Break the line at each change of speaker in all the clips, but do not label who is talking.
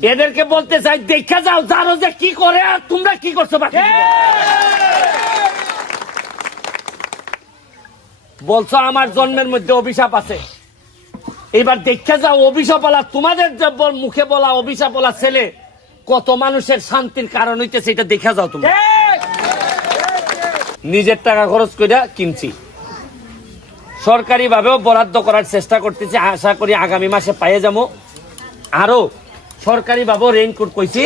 এদেরকে বলতে চাই দেখা যাও জানো যে কি করে আর তোমরা কি করছ বাকি বলছো আমার জন্মের মধ্যে অভিশাপ আছে। এবার দেখা যাও অভিশাপ বলা তোমাদের মুখে বলা অভিশাপ বলা ছেলে কত মানুষের শান্তির কারণ হইতেছে এটা দেখা যাও তুমি নিজের টাকা খরচ করে কিনছি। সরকারি ভাবেও বরাদ্দ করার চেষ্টা করতেছি আশা করি আগামী মাসে পাইয়ে যাব। আরও সরকারি ভাবেও রেইনকোট কইছি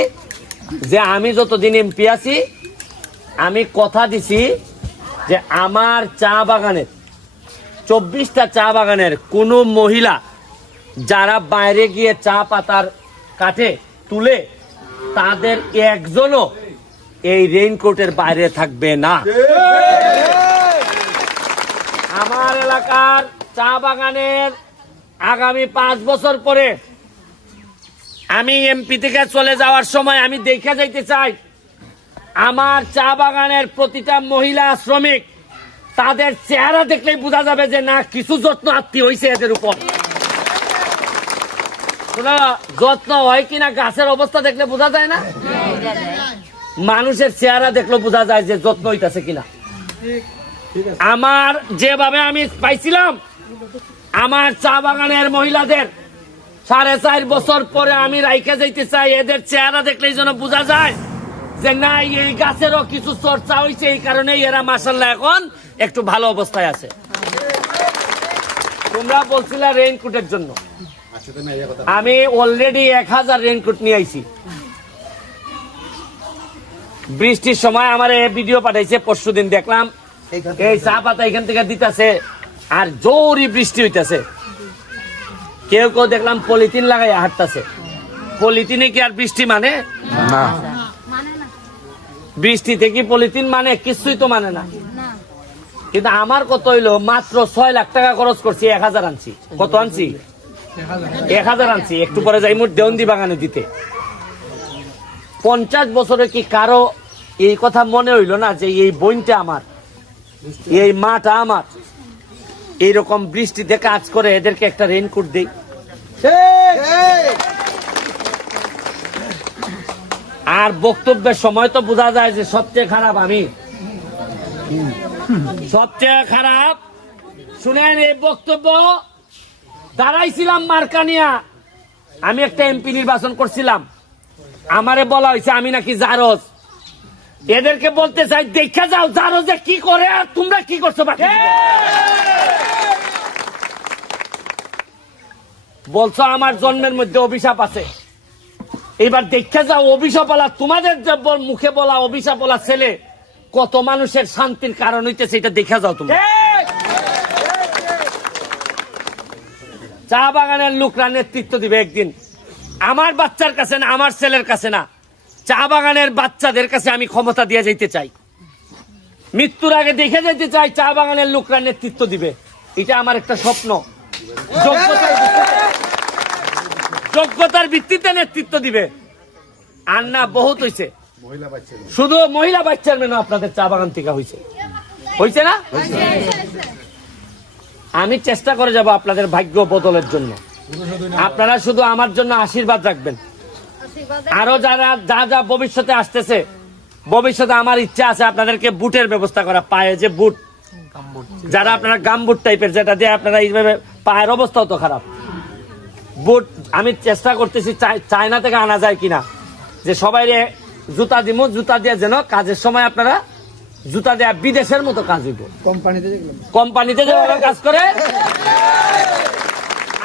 যে আমি যতদিন এমপি আছি, আমি কথা দিছি যে আমার চা বাগানের, চব্বিশটা চা বাগানের কোনো মহিলা যারা বাইরে গিয়ে চা পাতার কাটে তুলে, তাদের একজনও এই রেইনকোটের বাইরে থাকবে না। আমার এলাকার চা বাগানের আগামী পাঁচ বছর পরে আমি এমপি থেকে চলে যাওয়ার সময় আমি দেখে যাইতে চাই, আমার চা বাগানের প্রতিটা মহিলা শ্রমিক তাদের চেহারা দেখলেই বোঝা যাবে যে না, কিছু যত্ন আত্মীয় হয়েছে এদের উপর। যত্ন হয় কিনা গাছের অবস্থা দেখলে বোঝা যায় না? মানুষের চেহারা দেখলে বোঝা যায় যে যত্ন হইতাছে কিনা। আমার যেভাবে আমি পাইছিলাম, আমার চা বাগানের মহিলাদের সাড়ে চার বছর পরে আমি রাইখে যাইতে চাই এদের চেহারা দেখলেই যেন বোঝা যায় যে না এই গাছেরও কিছু চর্চা হয়েছে এই কারণে এরা মাসাল্লাহ এখন একটু ভালো অবস্থায় আছে। তোমরা বলছিলে রেইনকোটের জন্য। আমি অলরেডি এক হাজার রেইনকোট নিয়ে আইছি। বৃষ্টির সময় আমার এই ভিডিও পাঠাইছে পরশু দিন দেখলাম এই চা পাতা এখান থেকে দিতেছে আর জোরই বৃষ্টি হইতাছে। কেউ কেউ দেখলাম পলিথিন লাগাই হাঁটতেছে। পলিথিনে কি আর বৃষ্টি মানে?
না।
বৃষ্টিতে কি পলিথিন মানে? কিছুই তো মানে না। কিন্তু আমার কত হইল? মাত্র ছয় লাখ টাকা খরচ করছি এক হাজার আনছি। কত আনছি? এক হাজার আনছি। একটু পরে যাই মোট দেওয়ন্দি বাগানে দিতে। পঞ্চাশ বছরে কি কারও এই কথা মনে হইল না যে এই বইনটা আমার? এই মাটা আমার? এইরকম বৃষ্টিতে কাজ করে এদেরকে একটা রেইনকোট দেই। আর বক্তব্যের সময় তো বোঝা যায় যে সবচেয়ে খারাপ আমি। সবচেয়ে খারাপ শুনেন এই বক্তব্য দাঁড়াইছিলাম মার্কানিয়া। আমি একটা এমপি নির্বাচন করছিলাম। আমারে বলা হয়েছে আমি নাকি জারজ। এদেরকে বলতে চাই দেখা যাও জারজে কি করে আর তোমরা কি করছ বাকি বলছো আমার জন্মের মধ্যে অভিশাপ আছে। এবার দেখে যাও, অভিশাপ বলা তোমাদের মুখে বলা অভিশাপ বলা ছেলে, কত মানুষের শান্তির কারণ হইতেছে এটা দেখে যাও তুমি চা বাগানের লোকরা নেতৃত্ব দিবে একদিন। আমার বাচ্চার কাছে না, আমার ছেলের কাছে না। চা বাগানের বাচ্চাদের কাছে আমি ক্ষমতা দিয়ে যেতে চাই। মৃত্যুর আগে দেখে যেতে চাই, চা বাগানের লোকরা নেতৃত্ব দিবে। এটা আমার একটা স্বপ্ন। ভিত্তিতে- যোগ্যতার ভিত্তিতে নেতৃত্ব দিবে। আর না বহুত হয়েছে শুধু মহিলা ভাইস চেয়ারম্যানও আপনাদের চা বাগান থেকে হয়েছে হয়েছে না? আমি চেষ্টা করে যাব আপনাদের ভাগ্য বদলের জন্য। আপনারা শুধু আমার জন্য আশীর্বাদ রাখবেন। আরও যারা যা যা ভবিষ্যতে আসতেছে ভবিষ্যতে আমার ইচ্ছা আছে আপনাদেরকে বুটের ব্যবস্থা করা পায়ে যে বুট। যারা আপনারা গাম বুট টাইপের যেটা দিয়ে আপনারা এইভাবে পায়ের অবস্থাও তো খারাপ। বুট আমি চেষ্টা করতেছি চায়না থেকে আনা যায় কিনা। যে সবাই জুতা দিব জুতা দিয়ে যেন কাজের সময় আপনারা জুতা দেয়া বিদেশের মতো কাজ হইব।
কোম্পানিতে
কোম্পানিতে কাজ করে।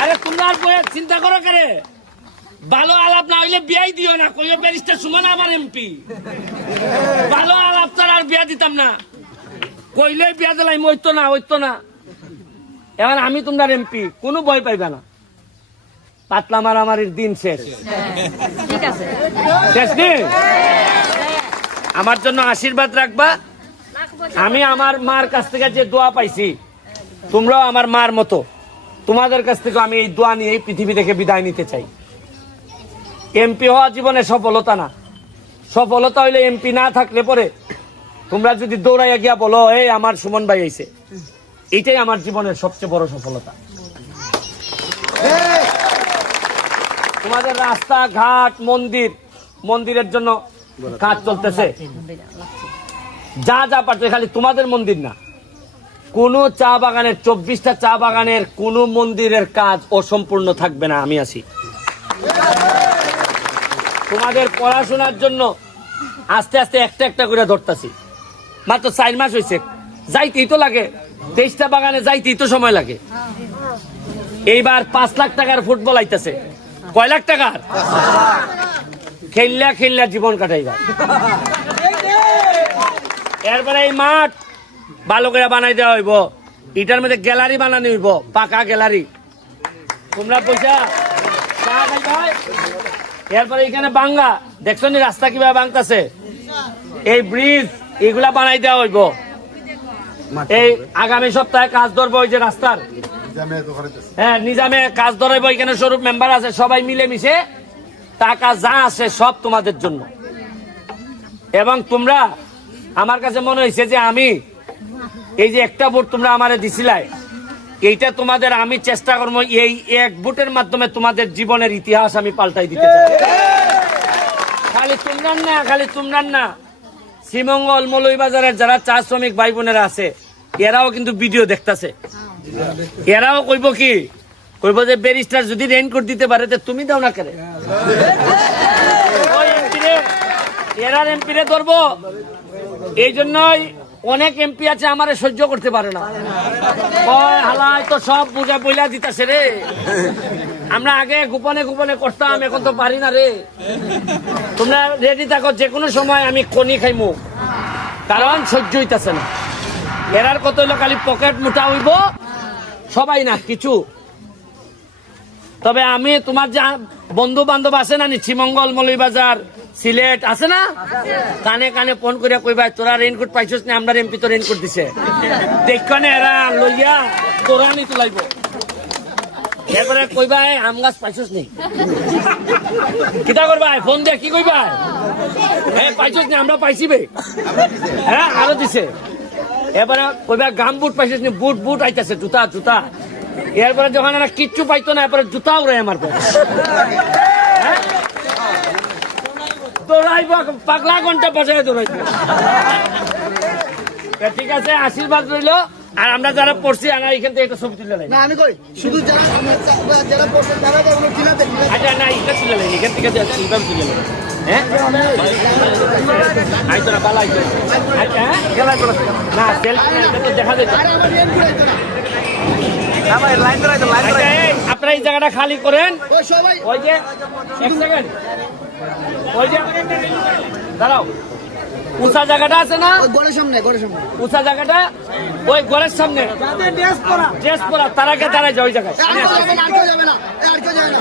আরে তোমরা চিন্তা করো করে ভালো আলাপ না হইলে বিয়াই দিও না কইও ব্যারিস্টার সুমন আমার এমপি। ভালো আলাপ ছাড়া আর বিয়া দিতাম না। কইলে বিয়া দিলাম ওইতো না ওইতো না। এবার আমি তোমরা এমপি কোনো ভয় পাইবে না। পাতলা মারামারির দিন শেষ।
ঠিক আছে।
শেষ দিন আমার জন্য আশীর্বাদ রাখবা। আমি আমার মার কাছ থেকে যে দোয়া পাইছি তোমরাও আমার মার মতো। তোমাদের কাছ থেকে আমি এই দোয়া নিয়ে এই পৃথিবী থেকে বিদায় নিতে চাই। এমপি হওয়া জীবনে সফলতা না। সফলতা হইলে এমপি না থাকলে পরে তোমরা যদি দৌড়াইয়া গিয়া বলো এই আমার সুমন ভাই আইছে। এইটাই আমার জীবনের সবচেয়ে বড় সফলতা। তোমাদের রাস্তা ঘাট মন্দির, মন্দিরের জন্য কাজ চলতেছে। যা যা পারছে খালি তোমাদের মন্দির না। কোন চা বাগানের, চব্বিশটা চা বাগানের কোন মন্দিরের কাজ অসম্পূর্ণ থাকবে না, আমি আছি। তোমাদের পড়াশোনার জন্য আস্তে আস্তে একটা একটা করে ধরতাছি। মাত্র চার মাস হয়েছে। যাইতেই তো লাগে। তেইশটা বাগানে যাইতেই তো সময় লাগে। এইবার পাঁচ লাখ টাকার ফুটবল আইতেছে। কয় লাখ টাকার? খেললা খেললা জীবন কাটাইবা। এরপরে এই মাঠ ভালো করে বানাই দেওয়া হইব। এটার মধ্যে গ্যালারি বানানো হইব, পাকা গ্যালারি। তোমরা পয়সা এরপরে এখানে বাঙ্গা। দেখছ নি রাস্তা কীভাবে বাংতাছে এই ব্রিজ এগুলা বানাই দেওয়া হইব। এই আগামী সপ্তাহে কাজ ধরবো ওই যে রাস্তার। হ্যাঁ এবং তোমরা, আমার কাছে মনে হয়েছে যে আমি এই যে একটা তোমরা দিছিলাই, এইটা তোমাদের আমি চেষ্টা করব এই এক ভোটের মাধ্যমে তোমাদের জীবনের ইতিহাস আমি পাল্টাই দিতে খালি তোমরার না, খালি তোমরার না। শ্রীমঙ্গল মৌলভীবাজারের যারা চা শ্রমিক ভাই বোনেরা আছে, এরাও কিন্তু ভিডিও দেখতাছে। এরাও কইব কি? কইব যে ব্যারিস্টার যদি রেইনকোট দিতে পারে তুমি দাও না কেন এরার এমপি রে ধরবো। এই জন্যই অনেক এমপি আছে আমারে সহ্য করতে পারে না। হালাই তো সব বুঝা বইলা দিতাছে রে। আমরা আগে গোপনে গোপনে করতাম, এখন তো পারি না রে। তোমরা রেডি থাকো যে কোনো সময় আমি কনি খাইমু। কারণ সহ্য হইতাছে না। এরার কত হইল পকেট মোটা হইব। সবাই না, কিছু। তবে আমি তোমার যা বন্ধু বান্ধব আছে না শ্রীমঙ্গল মৌলভীবাজার, সিলেট, আছে না? কানে কানে ফোন করে কইবা তোরা রেইনকোট পাইছস না, আমরা এমপি তো রেইনকোট দিছে। দেখনে এরা লইয়া তোরা নি তুলাইব। এরপরে কইবা এই আম গাছ পাইছস নি? কিতা করবা ফোন দিয়ে কি কইবা হ্যাঁ পাইছস নি, আমরা পাইছি বে। হ্যাঁ আরও দিছে। এবারে ওইবার গাম বুট পাইছিস বুট বুট আইতাছে, জুতা জুতা। এরপরে যখন এরা কিচ্ছু পাইতো না, এরপরে জুতা উড়ে আমার হ্যাঁ? দৌড়াইব পাগলা ঘণ্টা বসায় দৌড়াইব ঠিক আছে, আশীর্বাদ রইল। আর আমরা যারা পড়ছি আমরা এখান থেকে একটা ছবি তুলে নেই।
না আমি কই শুধু যারা যারা পড়ছেন তারা তো কোনো কিনাতে
আচ্ছা না এখান তুলে নেই এখান থেকে এইভাবে তুলে নেই। হ্যাঁ? আইতো না পালা আইতো আচ্ছা হ্যাঁ? না সেলফি এটা তো দেখা যায় আচ্ছা আপনারা এই জায়গাটা খালি করেন।
ওই
ওই যে এক সেকেন্ড ওই যে দাঁড়াও। উঁচা জায়গাটা আছে না?
ওই গড়ের সামনে গড়ের সামনে।
উঁচা জায়গাটা? ওই ঘরের সামনে। ড্রেস পরা। তারাকে তারা যায় ওই জায়গায়।
আর কেউ যাবে না আর কেউ যাবে না আর কেউ যাবে না।